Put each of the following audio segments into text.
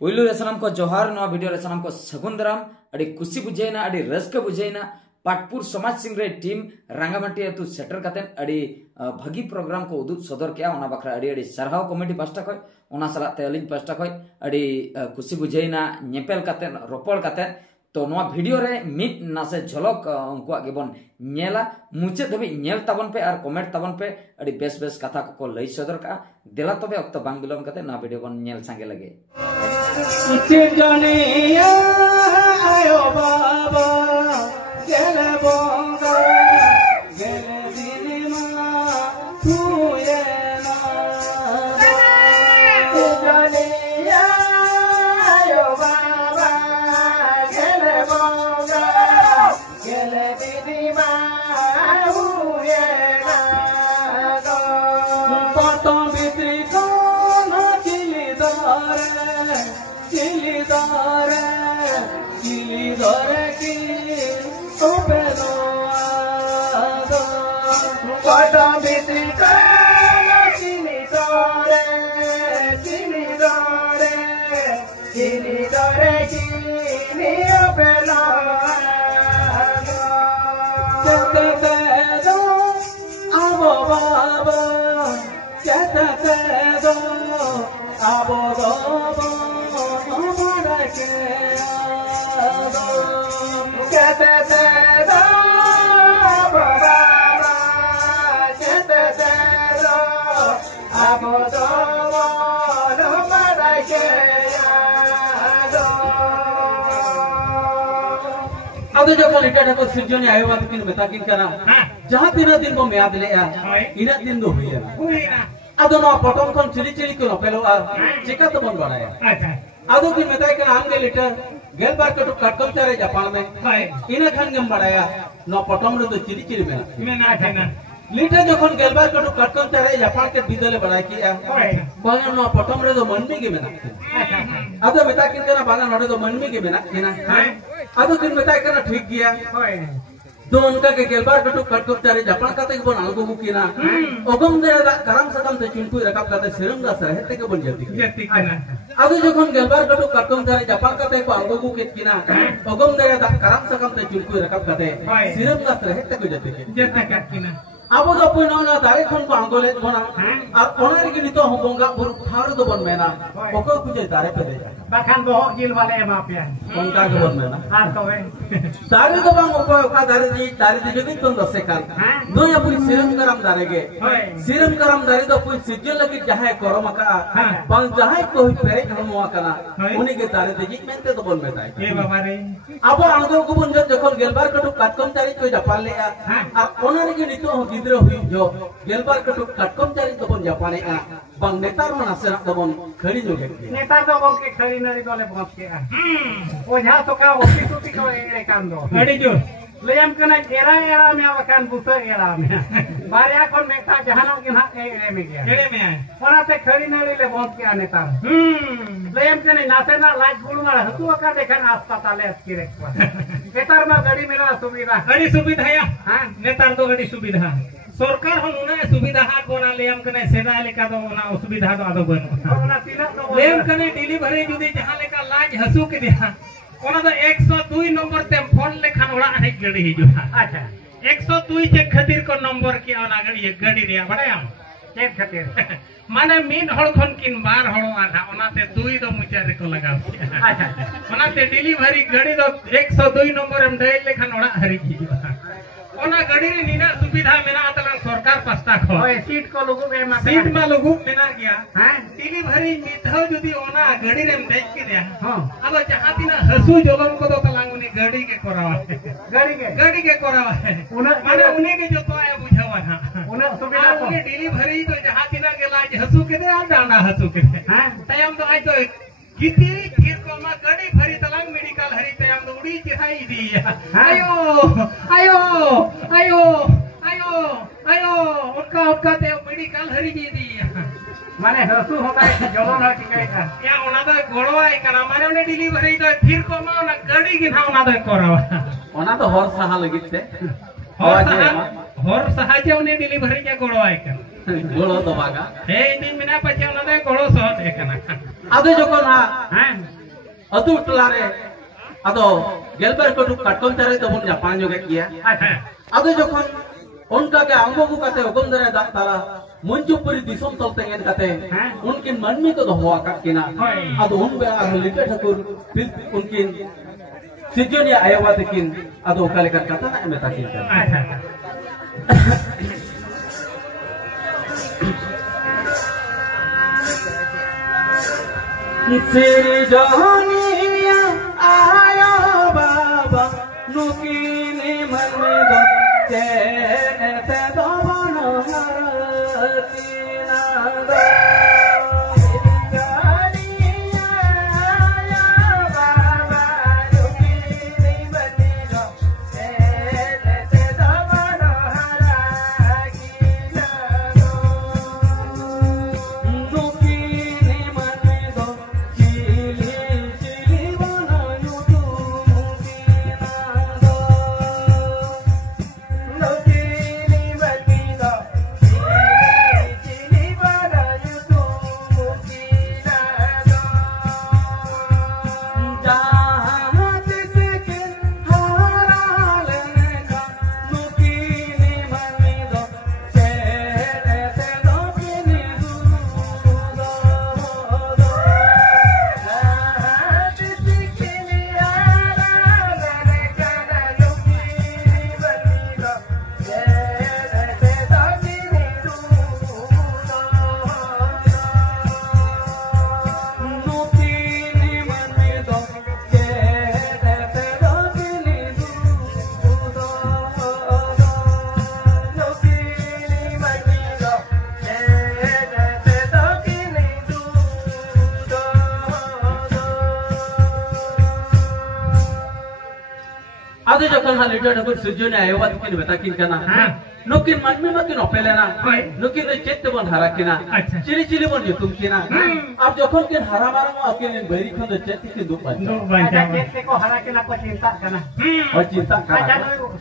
पुलु रे सलाम को जोहार नवा वीडियो रे सलाम को सगुन दाराम अड़ी खुशी बुझेना अड़ी रस्क बुझेना पाटपुर समाज सिंह रे टीम रंगामाटी अतु सेटर कतेन अड़ी भागी प्रोग्राम को उदुग सदर किया ओना बखरा अड़ी अड़ी सरहाव कमेटी पास्टा खय ओना सला ते अलिन पास्टा खय अड़ी खुशी बुझेना नेपेल कतेन रोपड़ कतेन तो नवा वीडियो रे मिट नासे झलक उनकुआ गेबन नेला मुचे धबी नेल ताबन पे और कमेंट ताबन पे अड़ी बेस बेस कथा को लई सदर का देला तबे अक्तो बांग बिलोम कते ना वीडियो बन नेल संगे लगे चिरजनिया आयो बाबा गेले बोंगा गेले दिनमा तुये ना चिरजनिया आयो बाबा गेले बोंगा गेले दिनमा तुये ना पटम बित्री कोन किलिदार की ओपेलो आदो पटम बित्री कोन किलिदार की ओपेलो आदो कहते दो आबो बाबा कहते दो आबो बाबा अब जो कल को सिरजनी आयो बात किन मेता किन करना जहां तीन दिन को म्याद ले इन दिन दो हुई ना अदो ना पटम कोन चिली चिली को पेलो चिका तो बन बनाया अच्छा अदो किन मेता के नाम के लीटर गेल बार कटु कटकम चारे जापान में इन खान गम बढ़ाया ना पटम रे तो चिली चिली में ना था ना लीटर जखन गेल बार कटु कटकम चारे जापान के बिदले बढ़ाया किया बांगा ना पटम रे तो मनमी के में ना अदो मेता किन करना बांगा नडे तो मनमी के में ना अदो किन मेता करना ठीक किया दो उनका के गेलबार कटु कटकम चारे जापान काते बन अलगो बुकिना ओगम दे करम सकम ते चिंटू रकब काते सिरंगा सहेते के बन जति केना अदो जखन गेलबार कटु कटकम चारे जापान काते को अलगो बुकित किना ओगम दे करम सकम ते चिंटू रकब काते सिरंगा सहेते के जति किना अब तो पुनौना दारे खन को आंगोले बना और ओनार के नितो हम बोंगा बुर थार दो बन मेना ओको कुजे दारे पे दे बाखान बो जिल वाले मापिया उनका के बन मेना हां तो वे दारे दो बांग ओको ओका दारे दी जदी तुम दसे काल दो या पूरी सिरम करम दारे के सिरम करम दारे दो पूरी सिजल लगी जहां करम का बांग जहां कोई पेरे हमवा कना उनी के दारे दे जी मेनते तो बन मेता ए बाबा रे अब आंगो को बन जखन गेलबार कटु काटकम चारी को जापान ले और ओनार के नितो गिद्रो हुई जो गेलबार कटु कटकम चारी तो बन जापाने बंग नेतार मन आसना तो बन खड़ी जो नेतार तो बन के खड़ी नरी दोले पहुंच के ओझा तो का ओपी टूटी को ए काम दो खड़ी जो लेम कना एरा में बखान बुत एरा में बारिया कोन मेता जहानो के ना एरे में गया एरे में ओनाते खड़ी नरी ले पहुंच के नेतार लेम कने नाते ना लाज गुलमा हतु का देखन अस्पताल के रे नेतार में गाड़ी मेरा सुविधा या हां नेतार तो गाड़ी सुविधा सरकार हम उना सुविधा हाथ बना लेम कने सेदा लेका तो उना सुविधा तो आदो बन उना तीन तो लेम कने डिलीवरी जुदी जहां लेका लाज हसु के दिया ओना तो 102 नंबर ते फोन लेखान ओड़ा है गाड़ी हिजु अच्छा 102 चेक खातिर को नंबर के ओना गाड़ी रे बड़ाया चेक खातिर माने मीन हड़ खन किन बार हड़ो आधा ओनाते दुई दो मुचारे को लगाव अच्छा ओनाते डिलीवरी गाड़ी दो 102 नंबर हम डायल लेखान ओड़ा हरि हिजु ओना गाड़ी रे नीना सुविधा मेना तलांग सरकार पास्ता खो ओए सीट को लोगो में सीट में लोगो मेना गया हां डिलीवरी मिथौ जदी ओना गाड़ी रे देख के दिया हां अब जहां तिना हसु जलन को तो तलांग उनी गाड़ी के करावा गाड़ी के करावा उना माने उनी के जो तो आया बुझावा ना उना सुविधा को डिलीवरी तो जहां तिना के लाज हसु के दे डांडा हसु के हां तयम तो आज तो किती किर को मा गाड़ी भरी तलांग मेडिकल हरी तयम तो उड़ी चिहाई दी आयो आयो आयो आयो आयो उनका ते मेडिकल हरी दी माने हसु होता है जलन है कि का या ओना तो गोड़वाई कना माने उन्हें डिलीवरी तो फिर को मा ना गाड़ी की ना ओना तो करावा ओना तो हर सहा लगित से हर सहा जे उन्हें डिलीवरी के गोड़वाई का गोलो तो बागा हे इन मिना पचे ओना दे गोलो सोट एकना आदो जोखन हा हां अतु टला रे आदो गेलबर को काटकोन तारे तो बन जापान जोगे किया अच्छा आदो जोखन उनका के अंगोगु काते उगम दरे दा ताला मंचुपुरी दिसम तलते गेन काते उनकिन मनमी तो दोवा काकिना आदो उन बे लिटे ठाकुर उनकिन सिजोनिया आयवा तकिन आदो काले का कथा ना में ताकिन अच्छा सिजोनिया आया बाबा नुकिनी मन में दो ते दो बनो हरतीना दो आदो जोखन हा लिटे ठाकुर सिजोनिया आयवा तकिन बेताकिन कना नुकिन मनमी मकिन ओपेलेना नुकिन चेत बन हरा किना चिली चिली बन युतुम किना अब जोखन किन हरा मारंग अकिन बैरी खन चेत किन दुख बांचा चेत को हरा किना को चिंता कना और चिंता का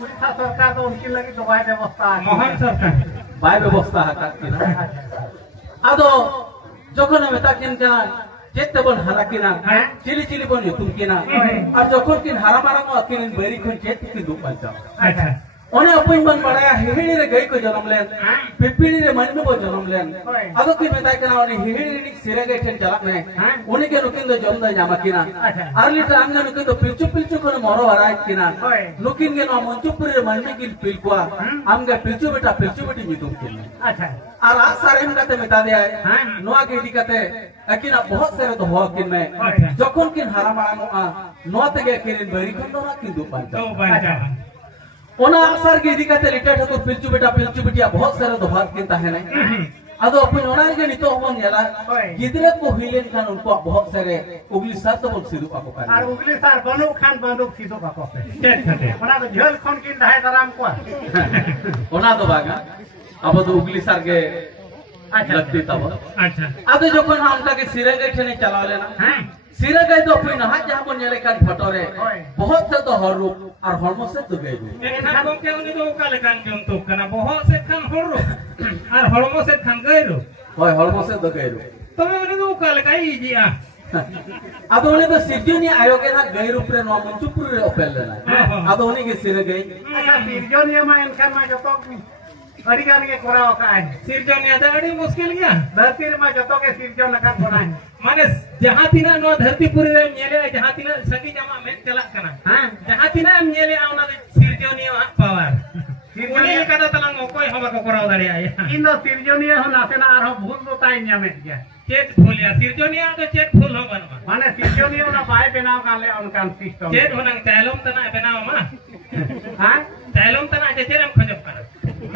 उड़ीसा सरकार तो उनकी लगी तो बाय व्यवस्था मोहन सरकार बाय व्यवस्था का किना आदो जोखन बेताकिन कना चेत बन हरा किना चिली चिली बन युतुम किना और जोखन किन हरा मारंग अकिन बैरी खन चेत किन दुख बांचा अच्छा ओने अपन बन बड़ाया हिहिड़ी रे गई को जन्म लेन पिपिड़ी रे मनमे को जन्म लेन अदो की मेताय कना ओने हिहिड़ी री सिरे गई ठेन चलक ने ओने के नुकिन दो जम द जामा किना आरली टांग नुकिन दो पिलचु पिलचु को मोरो हराय किना नुकिन के नो मंचुपुरी रे मनमे की पिलकुआ आमगे पिलचु बेटी मितुम किना अच्छा आर आ सारेम काते मेता दे नोआ के दी काते अकिना बहुत सारे तो हो किन में जखन किन हारा मारा नोआ तगे किन बरी खन दो ना किन दो पांचा ओना आसार के दिकाते लिटे ठाकुर पिलचु बेटिया बहुत सारे तो भाग किन ताहे नहीं अदो अपन ओना के नितो हमन नेला गिदरे को हिलेन खान उनको बहुत सारे उगली सार तो सिदु पाको का और उगली सार बनु खान बंदूक सिदु पाको टेट थे ओना तो झल खन किन दाहे दराम को ओना तो बागा अब तो उगली सार के लगती तब अच्छा अदो जोखन हमका के सिरे गए ठने चला लेना सिरे गए तो अपन नहा जहां पर नेले कान फोटो रे बहुत से तो हर रूप और हरमो से तो गए एखन को के उनी तो काले कान जोन तो कना बहुत से खान हर रूप और हरमो से खान गए रो होय हरमो से तो गए रो तबे उनी तो काले काई जिया अब उन्हें तो सिरजोनी आयोग ना गई रूप रे नो मंचुपुर रे ओपेल लेना अब उन्हें के सिरे गई अच्छा सिरजोनी मा एनखान मा जो तो अड़ी गान के कोराव का है सिरजोनिया तो अड़ी मुश्किल गया धरती रे मा जतो के सिरजोन नका बनाए माने जहां तिना नो धरती पुरी रे मेले जहां तिना सगी जमा में चला कना हां जहां तिना मेले आउना सिरजोनिया पावर सिरजोनिया कदा तलंग कोई हवा को कोराव दाड़े आया इन दो सिरजोनिया हो नासे ना आरो भूल बताई न्यामे गया चेत फूलिया सिरजोनिया तो चेत फूल हो बनवा माने सिरजोनिया ना बाय बनाव काले उनका सिस्टम चेत होना चालम तना बनाव मा हां चालम तना चेरम खजब करा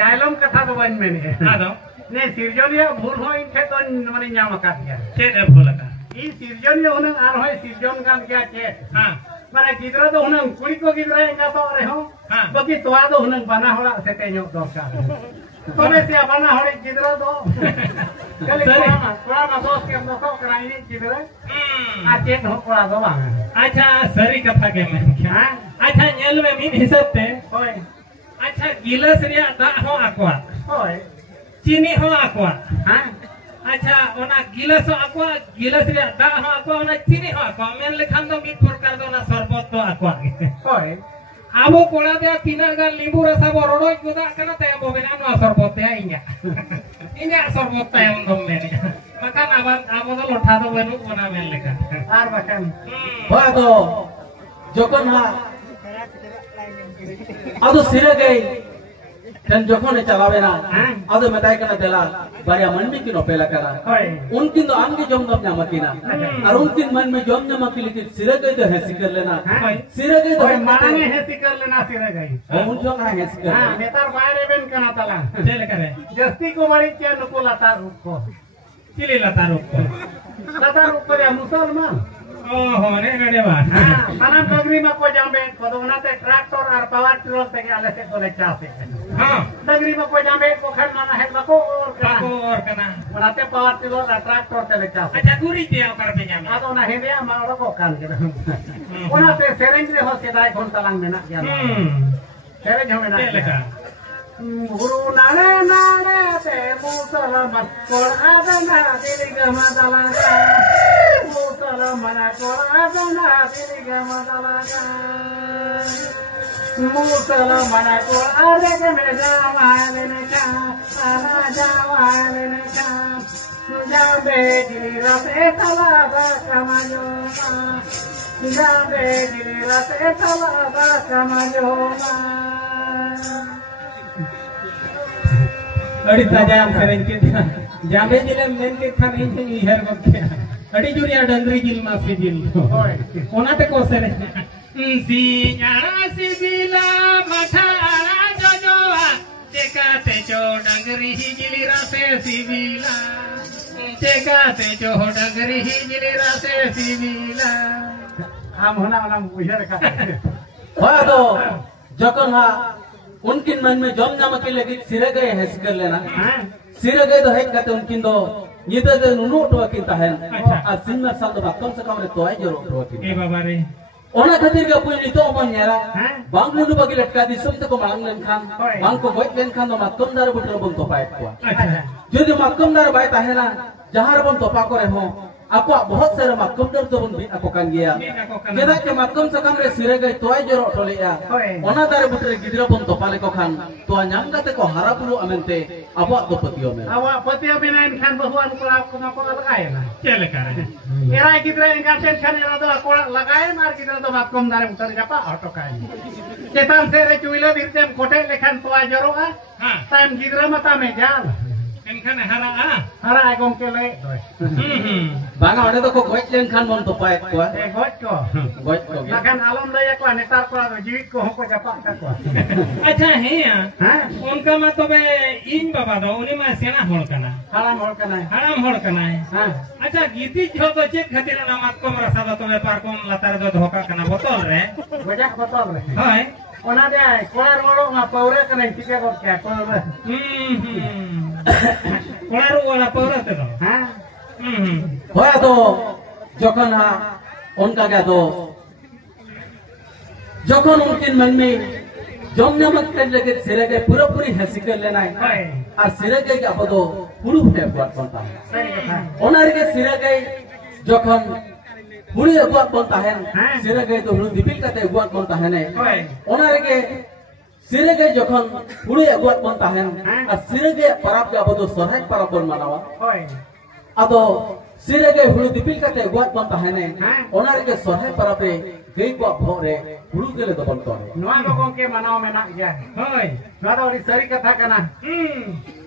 चालम कथा तो बन में ने हां दो ने सिरजोनिया भूल हो इनखे तो माने न्याम का गया चेत भूल का ई सिरजोनिया होना आर होय सिरजोन गान क्या चेत हां माने गिदरा तो होना कुड़ी को गिदरा एंगा तो रे हो हां बाकी तोआ तो होना बना होला से तेño दरकार तबे से बना होले गिदरा तो कले कोड़ा ना दोस्त के मको कराई गिदरा आ चेत हो कोड़ा दो बा अच्छा सरी कथा के में क्या अच्छा नेल में मीन हिसाब ते होय अच्छा गिलास रे दा हो आको होय चीनी हो आकवा हाँ अच्छा ओना गिलास आकवा गिलास रे दा हो आकवा ओना चीनी हो आकवा मेन लेखान दो मित प्रकार दो ना शरबत तो आकवा होय आबो कोड़ा दे तीना गाल नींबू रसा बो रोडो गुदा कना तय बो बेना नो शरबत ते इnya इnya शरबत तय उन मेने मका ना आबो दो लोठा दो बेनु ओना मेन लेखा आर बाkan होय तो जखन हा आदो सिरे गई dan jokon chalawe na ado metai kana dela bariya manmi ki no pela kana unkin do amge jom dom nyama kina ar unkin man me jom nyama ki lekin sira gai do hesi kar lena sira gai do माने हेसी कर लेना सिरे गई un jom na hesi kar हां नेतार बाहर Ben कना तला चले करे जस्ती को बड़ी के नुको लता रूप को चिली लता रूप को या मुसलमान ओहो ने गडे बा हां सानाम डगरी में को जाबे पदोनाते ट्रैक्टर और पावर टिलर ते आले से कोले चासे हां डगरी में को जाबे को खड़ना है लको और कना बनाते पावर टिलर और ट्रैक्टर ते ले चासे अच्छा गुरी ते कर पे जामे आदो ना हेबे मारो को कान के ओनाते सेरेंज रे हो से दाई कोन तलांग में ना गया सेरेंज हो ना लेका गुरु नारे नारे ते मुसलमान कोरादना दिलिगमा दलागा मुसलमान कोरादना दिलिगमा दलागा मुसलमान कोरादना जावाले का आना जावाले का जाबे दिला से तलागा कमायो जाबे दिला से तलागा कमायो अड़ी ताजाम करें के जामे जिले मेन के खान ही इहर बक्या अड़ी जुरिया डंगरी जिल मा सिजिल ओनाते को सेरे सिया सिबिला मठा जजोआ चेकाते चो डंगरी जिली रासे सिबिला चेकाते चो डंगरी जिली रासे सिबिला हम होना होना बुझर का होय तो जखन हा उनकिन मन में जम नाम के लगे सिरे गए है कर लेना सिरे गए तो है कहते उनकिन दो ये तो नुनु तो किन ताहन आ सिन में साल तो कम से कम रे तो है जरूर तो किन ए बाबा रे ओना खातिर के पुई नि तो मन यारा बांग नुनु बगी लटका दी सब को मांग लेन खान बांग को गोट लेन खान तो मातम दार बुटर बन तो पाए को यदि मातम दार बाय ताहेना जहार बन तो पा करे हो आपको बहुत सारे मातम दार तो बन भी आपको कान गया केदा के मातम सकम रे सिरे गई तो है जरो टोलिया ओना दार बुटर गिदरा बन तो पाले को खान तो ᱧᱟᱢ ᱠᱟᱛᱮ को हारा पुरु अमेनते अबो तो पतियो में अबो पतियो में नाइन खान बहुआन को को लगाए ना चले करे एरा गिदरा इनका टेंशन एरा तो को लगाए मार गिदरा तो बात कम दारे उतर जापा ऑटो काई चेतान से रे चुइला बिरतेम कोटे लेखान तो जरो हां टाइम गिदरा मता में जाल इनखान हरा गम के ले बांगा ओडे तो को गोट लेन खान बन तो पाए को ए गोट को लखन आलम ले को नेतार को जीवित को को जापा को अच्छा है हां उनका मा तबे इन बाबा दो उनी मा सेना होल कना हराम होल कना हां अच्छा गीती जो तो चेक खातिर ना मात कम रसा दो तबे पार कम लतार दो धोका कना बोतल रे बजा बोतल रे हाय ओना दे कोड़ा रोड़ो मा पौरे कने टिके को क्या कोड़ा कोड़ा रो वाला पौरे ते दो हां होया तो जखन हा उनका क्या तो जखन उनकिन मन में जम नमक कर लगे सिरे के पूरा पूरी हंसी कर लेना है और सिरे के अब तो पुरु है बात बनता है ओनर के सिरे के जखन पुरी बात बनता है सिरे के तो दिपिल काते बात बनता है ने ओनर के सिरे के जखन पुरी बात बनता है और सिरे के परब के अब तो सोहाग परब बन मनावा अदो सिरे के हुलु दिपिल काते बात बनता है ने ओनर के सोहाग परब पे गई को भोरे हुलु गेले तो बनतो है नवा लोगों के मनाव में ना गया होय नवा तो सरी कथा कना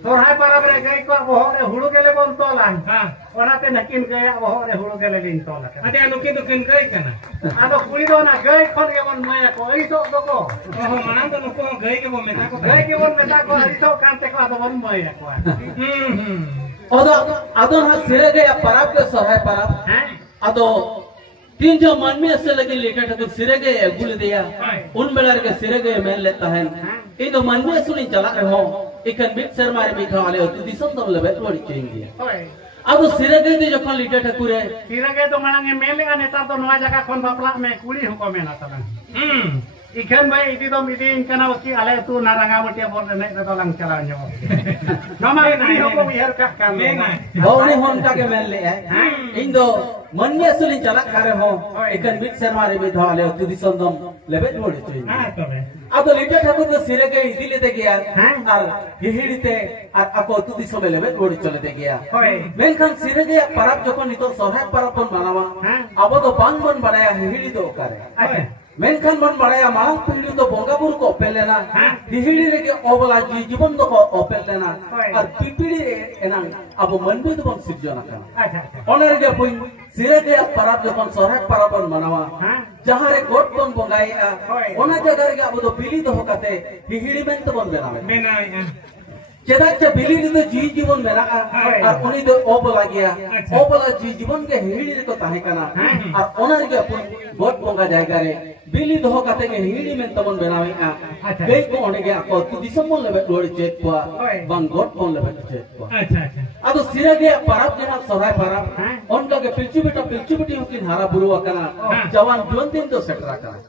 सोहाग परब रे गई को भोरे हुलु गेले बनतो लाई हां ओनाते नकिन गया भोरे हुलु गेले लिनतो ला अते नुकी तो किन गई कना आदो कुड़ी दो ना गई खन के बन माया को ई तो दको ओहो मना तो नुको गई के बन मेता को ई तो कांते को आदो बन माया को अदो हा सिरे के परब के सोहाग परब अदो तीन जो मन में ऐसे लगे लेकर तो सिरे गए गुल दिया उन बेलर के सिरे गए मेल लेता है ये तो मन में सुनी चला रहे हो इकन मिट सर मारे में खाले हो तो दिसम तो लेबे थोड़ी चेंगे अब सिरे गए तो जो कल लीटर ठकुरे सिरे गए तो मांगे मेल का नेता तो नवा जगह कोन बापला में कुड़ी हमको में ना तला इखन भाई इदी तो मिदी इनकना वकी आले तू नारंगा मटिया बोल ने तो लंग चला न्यो नोमा कुड़ी हो को उयहर का काम बहुनी होन का के मेल ले है इन दो मन्य सुली चला करे हो एकन मिट शर्मा रे बिधा आले तु दिसम दम लेबे बोल चई हां तबे आदो लिटे ठाकुर तो सिरे के इदी लेते गया और हिहिड़ीते और ako तु दिसम लेबे बोल चलते गया मेनखान सिरे के परब जखन नितो सोहराय परब बन मानावा अब तो बांग बन बनाया हिहिड़ी दो करे मेनखान बन बड़ाया मांग पीढ़ी तो बोंगाबुर को ओपेल लेना हिहिड़ी रे के ओबला जीवन तो को ओपेल लेना और पीपीड़ी एना अब मनबे तो बन सिरजना का ओनर के पुई सिरे के परब जखन सोहराय परब बन मनावा जहां रे गोट बन बोंगाई ओना जगह रे अब तो बिली तो होकते हिहिड़ी में तो बन बेना चेदाक चे बिली तो जी जीवन मेरा और उनी तो ओबला गया ओबला जी जीवन के हिहिड़ी रे को ताहे कना और ओनर के पुई गोट बोंगा जायगा रे बिली दोह काते के हिड़ी में तमन बनावे आ गई को ओने गया को तु दिसम लेबे लोड़ चेक पा बन गोट कोन लेबे चेक पा अच्छा अदो सिरे के परब जना सोहराय परब ओन के पिलचु बेटा पिलचु बेटी होकिन हारा बुरुवा कना जवान जुवन दिन तो सेटरा कना